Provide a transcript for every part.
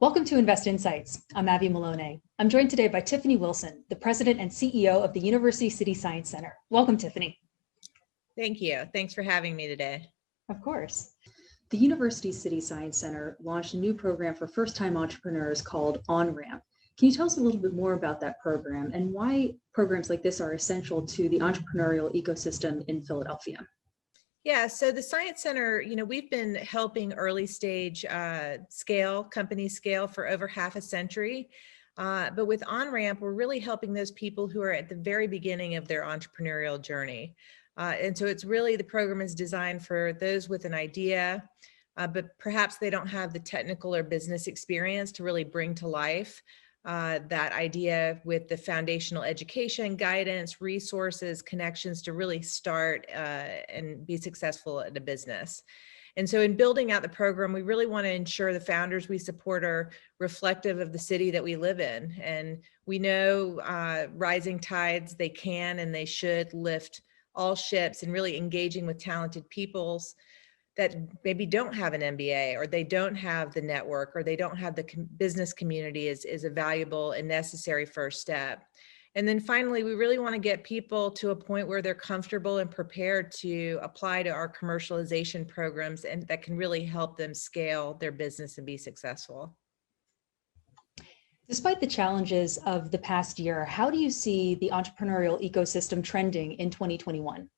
Welcome to Invest Insights. I'm Abby Maloney. I'm joined today by Tiffany Wilson, the President and CEO of the University City Science Center. Welcome, Tiffany. Thank you. Thanks for having me today. Of course. The University City Science Center launched a new program for first-time entrepreneurs called Onramp. Can you tell us a little bit more about that program and why programs like this are essential to the entrepreneurial ecosystem in Philadelphia? Yeah, so the Science Center, we've been helping early stage companies scale for over half a century. But with OnRamp, we're really helping those people who are at the very beginning of their entrepreneurial journey. And so it's really, the program is designed for those with an idea, but perhaps they don't have the technical or business experience to really bring to life that idea with the foundational education, guidance, resources, connections to really start and be successful at a business. And so in building out the program, we really want to ensure the founders we support are reflective of the city that we live in. And we know rising tides, they can and they should lift all ships, and really engaging with talented peoples that maybe don't have an MBA, or they don't have the network, or they don't have the business community is a valuable and necessary first step. And then finally, we really want to get people to a point where they're comfortable and prepared to apply to our commercialization programs, and that can really help them scale their business and be successful. Despite the challenges of the past year, how do you see the entrepreneurial ecosystem trending in 2021?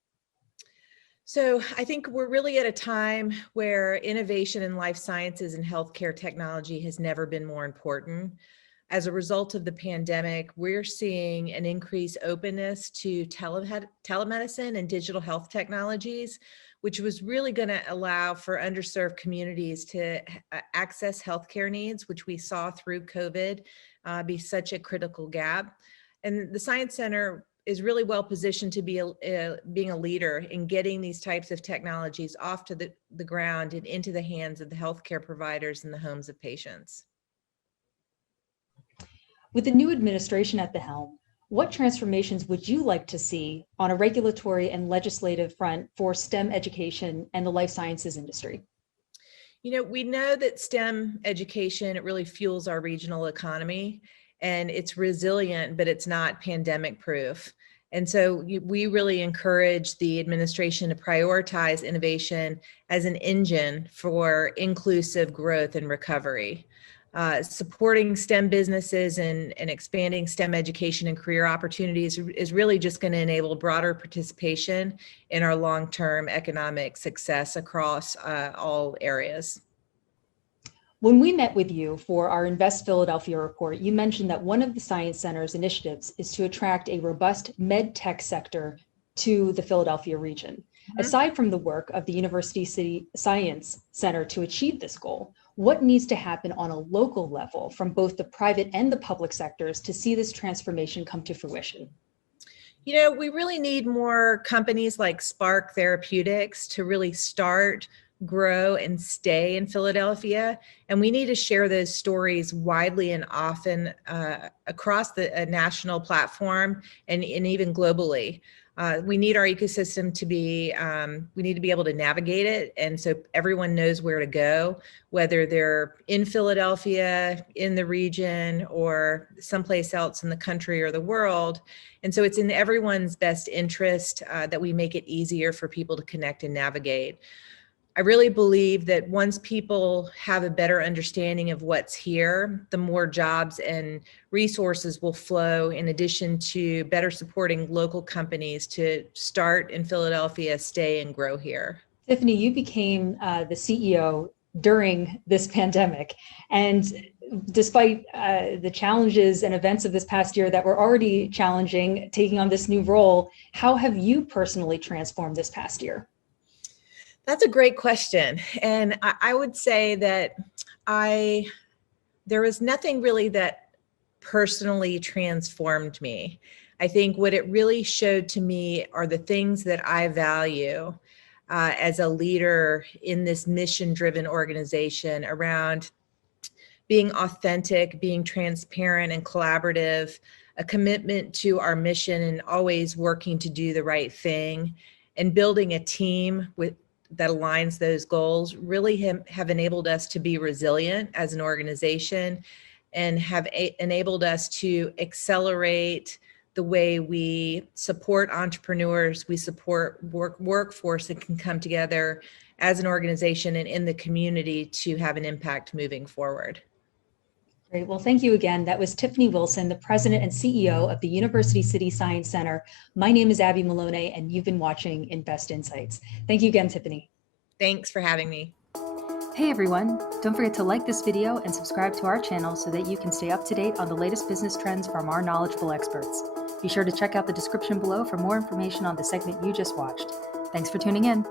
So I think we're really at a time where innovation in life sciences and healthcare technology has never been more important. As a result of the pandemic, we're seeing an increased openness to telemedicine and digital health technologies, which was really going to allow for underserved communities to access healthcare needs, which we saw through COVID be such a critical gap. And the Science Center is really well positioned to be being a leader in getting these types of technologies off to the ground and into the hands of the healthcare providers and the homes of patients. With the new administration at the helm, what transformations would you like to see on a regulatory and legislative front for STEM education and the life sciences industry? We know that STEM education, it really fuels our regional economy, and it's resilient, but it's not pandemic proof. And so we really encourage the administration to prioritize innovation as an engine for inclusive growth and recovery. Supporting STEM businesses and expanding STEM education and career opportunities is really just going to enable broader participation in our long-term economic success across all areas. When we met with you for our Invest Philadelphia report, you mentioned that one of the Science Center's initiatives is to attract a robust medtech sector to the Philadelphia region. Mm-hmm. Aside from the work of the University City Science Center to achieve this goal, what needs to happen on a local level from both the private and the public sectors to see this transformation come to fruition? We really need more companies like Spark Therapeutics to really start, grow, and stay in Philadelphia. And we need to share those stories widely and often across the national platform and even globally. We need our ecosystem to be, we need to be able to navigate it. And so everyone knows where to go, whether they're in Philadelphia, in the region, or someplace else in the country or the world. And so it's in everyone's best interest that we make it easier for people to connect and navigate. I really believe that once people have a better understanding of what's here, the more jobs and resources will flow, in addition to better supporting local companies to start in Philadelphia, stay, and grow here. Tiffany, you became the CEO during this pandemic. And despite the challenges and events of this past year that were already challenging, taking on this new role, how have you personally transformed this past year? That's a great question. And I would say that there was nothing really that personally transformed me. I think what it really showed to me are the things that I value as a leader in this mission-driven organization around being authentic, being transparent and collaborative, a commitment to our mission and always working to do the right thing, and building a team that aligns those goals really have enabled us to be resilient as an organization and have enabled us to accelerate the way we support entrepreneurs, we support workforce that can come together as an organization and in the community to have an impact moving forward. Great. Well, thank you again. That was Tiffany Wilson, the president and CEO of the University City Science Center. My name is Abby Malone, and you've been watching Invest Insights. Thank you again, Tiffany. Thanks for having me. Hey everyone, don't forget to like this video and subscribe to our channel so that you can stay up to date on the latest business trends from our knowledgeable experts. Be sure to check out the description below for more information on the segment you just watched. Thanks for tuning in.